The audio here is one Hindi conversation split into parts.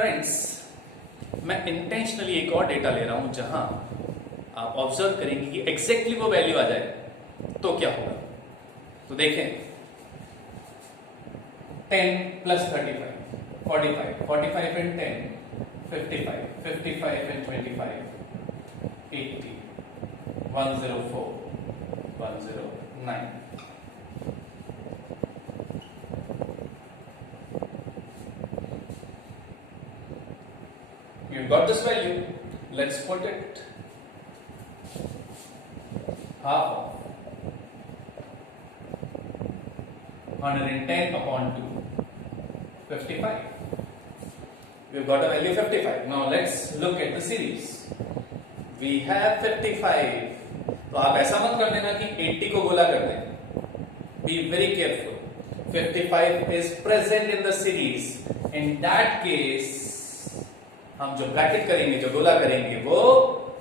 फ्रेंड्स, मैं इंटेंशनली एक और डेटा ले रहा हूं जहां आप ऑब्जर्व करेंगे कि एग्जैक्टली वो वैल्यू आ जाए तो क्या होगा। तो देखें, 10 plus 35 45 45 and 10 55 55 and 25 80 104 109। You got this value. Let's put it half of 110 upon 2 55. We've got a value 55. Now let's look at the series. We have 55. तो आप ऐसा मत कर देना कि 80 को गोला कर दें. Be very careful. 55 is present in the series. In that case, हम जो ब्रैकेट करेंगे, जो गोला करेंगे, वो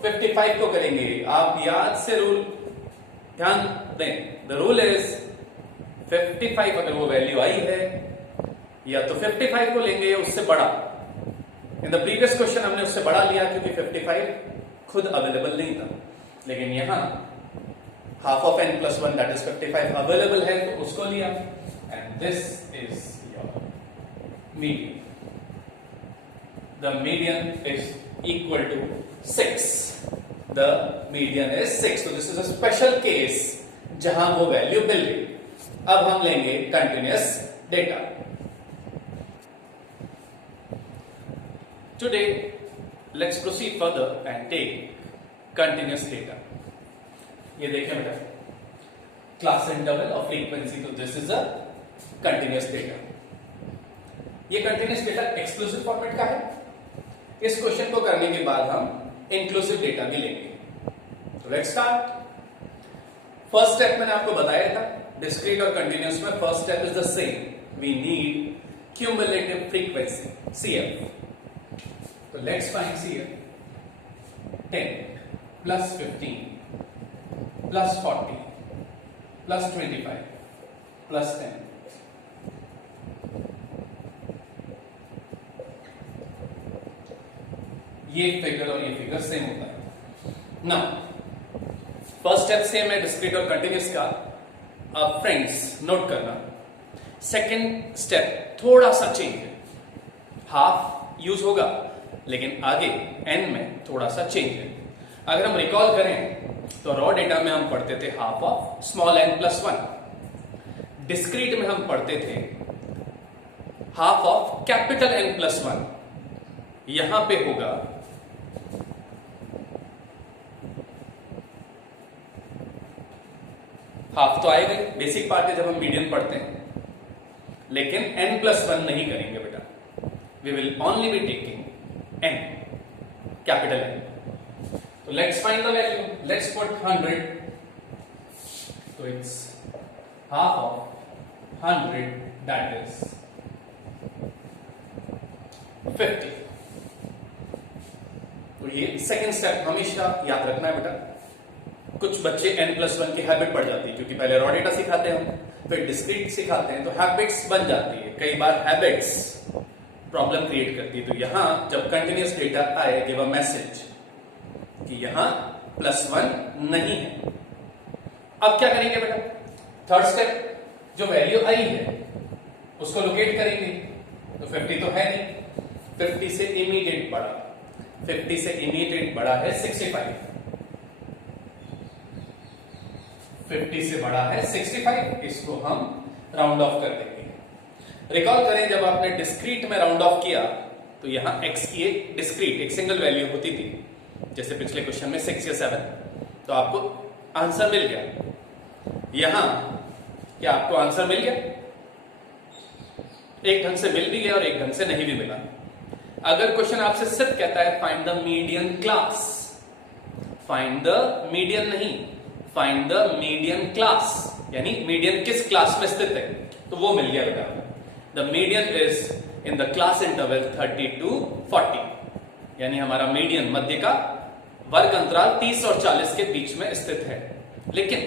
55 को करेंगे. आप याद से रूल ध्यान दें. द रूल इज 55 अगर वो वैल्यू आई है या तो 55 को लेंगे या उससे बड़ा. इन द प्रीवियस क्वेश्चन हमने उससे बड़ा लिया क्योंकि 55 खुद अवेलेबल नहीं था, लेकिन यहां half of n plus 1 that is 55 available है तो उसको लिया. And this is your median. The median is equal to 6. The median is 6. So this is a special case जहां वो वैल्यू मिल गई. अब हम लेंगे continuous data. Today let's proceed further and take continuous data. ये देखें बेटा, class interval of frequency. तो this is a continuous data. ये continuous data exclusive format का है. इस क्वेश्चन को करने के बाद हम इंक्लूसिव डेटा भी लेंगे. तो लेट्स स्टार्ट. फर्स्ट स्टेप मैंने आपको बताया था, डिस्क्रीट और कंटिन्यूअस में first step is the same. We need cumulative frequency CF. तो let's find CF. 10 plus 15 plus 40 plus 25 plus 10. ये फिगर और ये फिगर सेम होता है. नाउ फर्स्ट स्टेप सेम है डिस्क्रीट और कंटिन्यूअस का. अब फ्रेंड्स नोट करना, सेकंड स्टेप थोड़ा सा चेंज है. हाफ यूज होगा लेकिन आगे एन में थोड़ा सा चेंज है. अगर हम रिकॉल करें तो रॉ डेटा में हम पढ़ते थे half of small n plus 1. Discrete में हम पढ़ते थे half of capital N plus 1. यहां पे होगा हाफ. तो आएगा, बेसिक पार्ट है जब हम मीडियन पढ़ते हैं, लेकिन n प्लस 1 नहीं करेंगे बेटा. We will only be taking n, capital N. तो let's find the value. Let's put 100. तो it's half of 100 that is 50. तो ये सेकंड स्टेप हमेशा याद रखना है बेटा. कुछ बच्चे n प्लस 1 की हैबिट पड़ जाती है क्योंकि पहले रॉ डेटा सिखाते हैं, फिर डिस्क्रीट सिखाते हैं, तो हैबिट्स बन जाती है. कई बार हैबिट्स प्रॉब्लम क्रिएट करती है. तो यहां जब कंटिन्यूअस डेटा आए, गिव अ मैसेज कि यहां प्लस 1 नहीं है. अब क्या करेंगे बेटा? थर्ड स्टेप, जो वैल्यू आई है उसको लोकेट करेंगे. तो 50 तो है नहीं, 50 से इमीडिएट बड़ा. 50 से इमीडिएट बड़ा है 65. 50 से बड़ा है 65. इसको हम राउंड ऑफ कर देंगे. रिकॉल करें, जब आपने डिस्क्रीट में राउंड ऑफ किया तो यहां x की एक डिस्क्रीट एक सिंगल वैल्यू होती थी, जैसे पिछले क्वेश्चन में 6 या 7. तो आपको आंसर मिल गया. यहां क्या आपको आंसर मिल गया? एक ढंग से मिल भी गया और एक ढंग से नहीं भी मिला. अगर क्वेश्चन आपसे सिर्फ कहता है find the median class, find the median नहीं, फाइंड द मीडियन क्लास, यानी मीडियन किस क्लास में स्थित है, तो वो मिल गया बेटा. The median is in the class interval 30 to 40, यानी हमारा मीडियन मध्य का वर्ग अंतराल 30 और 40 के बीच में स्थित है. लेकिन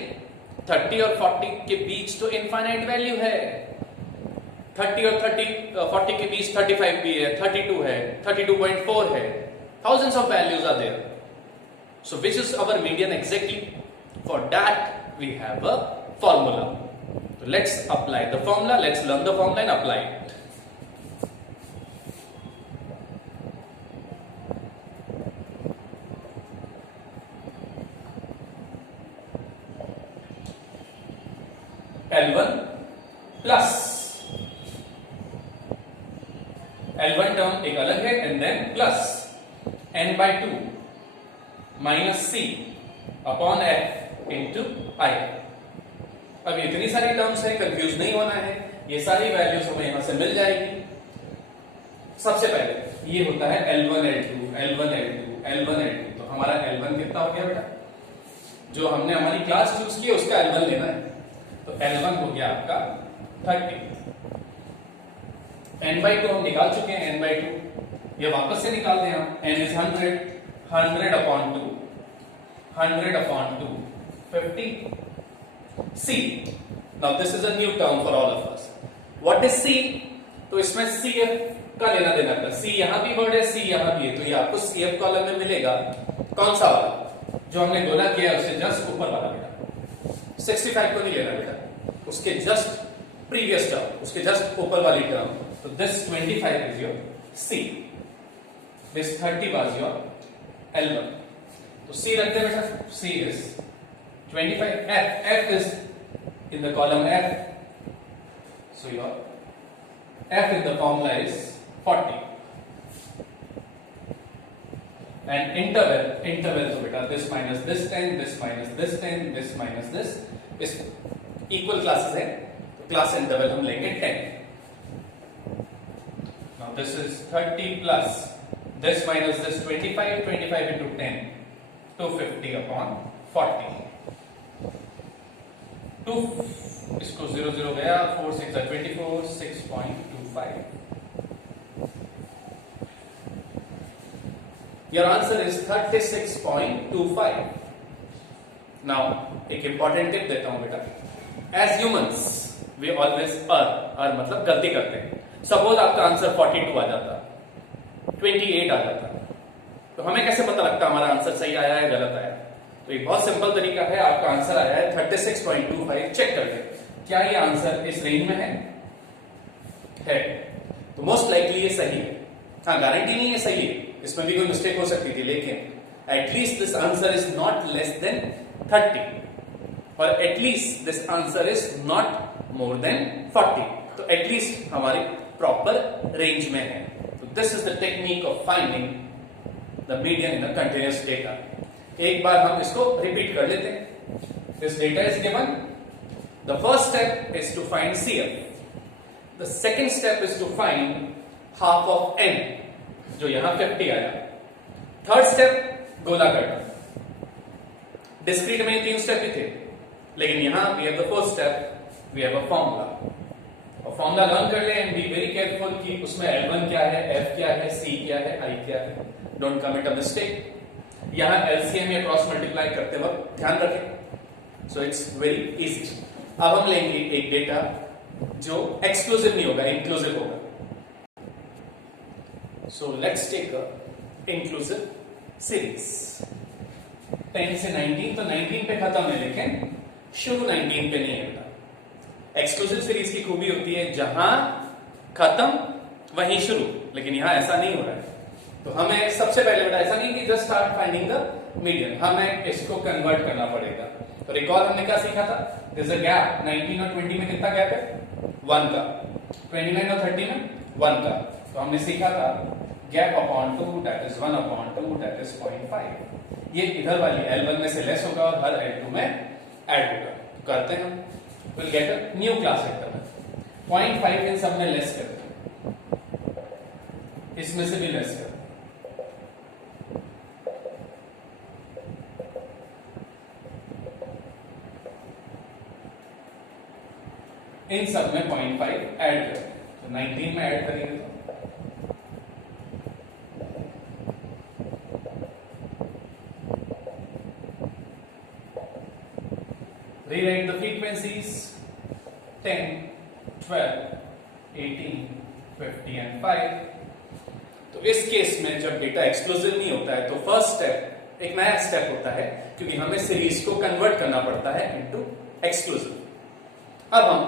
30 और 40 के बीच तो इनफाइनाइट वैल्यू है. 30 और 40 के बीच 35 भी है, 32 है, 32.4 है, thousands of values are there. So which is our median exactly? For that we have a formula. So let's apply the formula, let's learn the formula and apply it. L1 plus L1 term एक अलग है and then plus n/2 minus c upon f into I. अब इतनी सारी टर्म्स है, कंफ्यूज नहीं होना है, ये सारी वैल्यूज हमें यहां से मिल जाएगी. सबसे पहले ये होता है L1 L2 L1 L2 L1 L2. तो हमारा L1 कितना हो गया बेटा? जो हमने हमारी क्लास चूज की है उसका L1 लेना है. तो L1 हो गया आपका 30. n/2 हम निकाल चुके हैं, n/2 ये वापस से निकाल दें हम. n is 100, 100 upon 2, 100 upon 2, 50. c, now this is a new term for all of us. What is c? तो इसमें cf का लेना देना था. c यहां भी वर्ड है, c यहां भी है, तो ये आपको cf कॉलम में मिलेगा. कौन सा वाला? जो हमने गुना किया उससे जस्ट ऊपर वाला बेटा. 65 को नहीं लेना बेटा, उसके जस्ट प्रीवियस टर्म, उसके जस्ट ऊपर वाली टर्म. तो this 25 is your C, this 30 was your L1. तो C रखते हैं बेटा. C is 25. F is in the column F, so your F in the formula is 40. And interval तो बेटा this minus this 10, this minus this 10, this minus this, इस इक्वल क्लासेस है तो क्लास इंटरवल हम लेंगे 10. Now this is 30 plus this minus this 25, 25 into 10, 250 upon 40. 2 इसको 0 0 गया, 4 6 are 24, 6.25. Your answer is 36.25. Now, एक important tip देता हूं बेटा. As humans, we always err मतलब गलती करते हैं. Suppose आपका आंसर 42 आ जाता, 28 आ जाता, तो हमें कैसे पता लगता हमारा आंसर सही आया है गलत आया? तो एक बहुत सिंपल तरीका है. आपका आंसर आया है 36.25, चेक कर ले क्या ये आंसर इस रेंज में है. तो मोस्ट लाइकली ये सही है. हाँ, गारंटी नहीं है सही है, इसमें भी कोई मिस्टेक हो सकती थी, लेकिन at least this answer is not less than 30 और at least this answer is not more than 40. तो एटलीस्ट हमारी प्रॉपर रेंज में है. तो this is the technique of finding the median in a continuous data. एक बार हम इसको रिपीट कर लेते हैं. This data is given. The first step is to find CF. The second step is to find half of n, जो यहां 50 आया. थर्ड स्टेप गोला करना. डिस्क्रीट में 3 स्टेप ही थे, लेकिन यहां we have the fourth step, we have a formula. और फॉर्मूला लर्न कर ले एंड बी वेरी केयरफुल कि उसमें L1 क्या है, F क्या है, C क्या है, I क्या है. Don't commit a mistake. यहां LCM या क्रॉस मल्टीप्लाई करते वक्त ध्यान रखें. So it's very easy. अब हम लेंगे एक डेटा जो एक्सक्लूसिव नहीं होगा, इंक्लूसिव होगा. So let's take a inclusive series. 10 से 19, तो 19 पे खत्म है, लेकिन शुरू 19 पे नहीं है बेटा. एक्सक्लूसिव सीरीज की खूबी होती है जहां खत्म वहीं शुरू, लेकिन यहां ऐसा नहीं हो रहा है. तो हमें सबसे पहले बेटा ऐसा नहीं कि just start finding the median, हमें इसको कन्वर्ट करना पड़ेगा. तो रिकॉल हमने क्या सीखा था? This a gap. 19 और 20 में कितना गैप है? 1 का. 29 और 30 में 1 का. तो हमने सीखा था gap upon 2 that is 1 upon 2 that is 0.5. ये इधर वाली L1 में से लेस होगा और हर L2 में ऐड होगा. तो करते हैं हम. Will get a new class interval. 0.5 इन सब में लेस करते हैं, इसमें से भी लेस करते हैं. इन सब में 0.5 ऐड करते हैं. तो 19 में ऐड करेंगे तो rewrite the frequencies 10, 12, 18, 50 एंड 5। तो इस केस में जब डेटा एक्सक्लूसिव नहीं होता है तो फर्स्ट स्टेप एक नया स्टेप होता है, क्योंकि हमें सीरीज को कन्वर्ट करना पड़ता है इनटू एक्सक्लूसिव। अब हम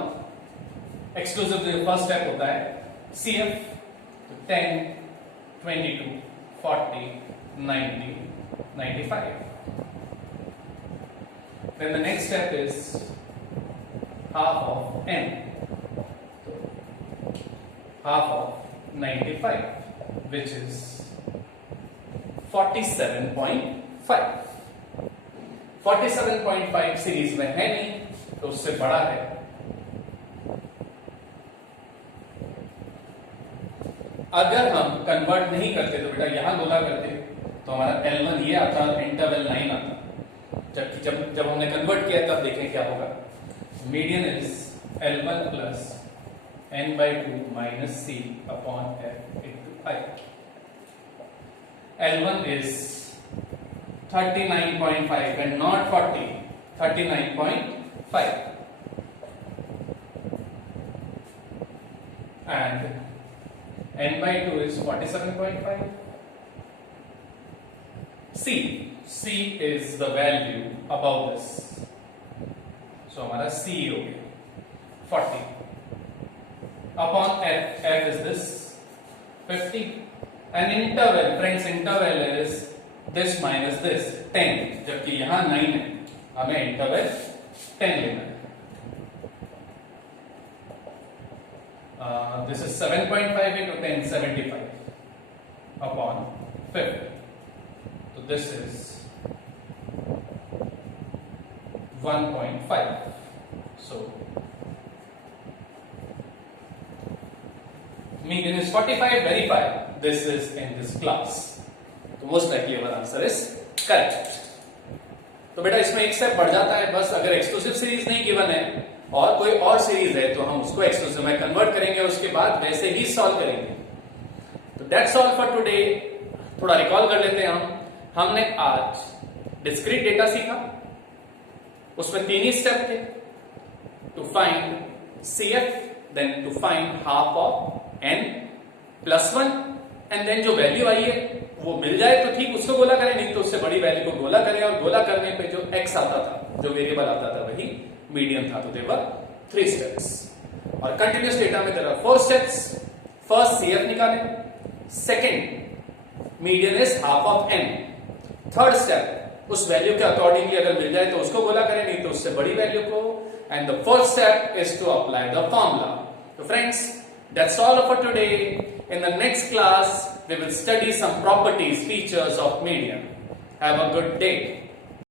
एक्सक्लूसिव फर्स्ट स्टेप होता है CF, तो 10, 22, 40, 90, 95। Then the next step is half of n, half of 95, which is 47.5। 47.5 series में है नहीं तो उससे बड़ा है। अगर हम कन्वर्ट नहीं करते तो बेटा यहां गोला करते तो हमारा L1 ये आता, इंटरवल 9 आता, जबकि जब हमने कन्वर्ट किया तब देखें क्या होगा। Median is L1 plus n/2 minus C upon F into I। L1 is 39.5 and not 40, 39.5, and n/2 is 47.5. C is the value above this, so हमारा C हो गया 40 upon F is this 50, and interval, friends, interval is this minus this 10, जबकि यहां 9 है, हमें इंटरवल 10 लेना है। This is 7.5 into 10, 75 upon 50. So this is 1.5. So median is 45. Verify this is in this class. तो most likely our answer is correct. तो बेटा इसमें एक स्टेप बढ़ जाता है, बस अगर एक्सक्लूसिव सीरीज नहीं गिवन है और कोई और सीरीज है तो हम उसको एक्सक्लूसिव में कन्वर्ट करेंगे और उसके बाद वैसे ही सॉल्व करेंगे। तो दैट्स ऑल फॉर टुडे। थोड़ा रिकॉल कर लेते हैं हमने आज डिस्क्रीट डेटा सीखा, उसमें 3 ही स्टेप थे, to find CF, then to find half of n plus 1, and then जो वैल्यू आई है वो मिल जाए तो ठीक, उसको गोला करें, नहीं तो उससे बड़ी वैल्यू को गोला करें, और गोला करने पे जो x आता था, जो वेरिएबल आता था वही मीडियन था। तो देवर 3 स्टेप्स, और कंटिन्यूस डेटा में there are 4 steps. First CF निकालें, second median is half of n, third step उस वैल्यू के अकॉर्डिंगली अगर मिल जाए तो उसको गोला करें, नहीं तो उससे बड़ी वैल्यू को, and the fourth step is to apply the formula. तो friends, that's all for today. In the next class we will study some properties, features of median. Have a good day.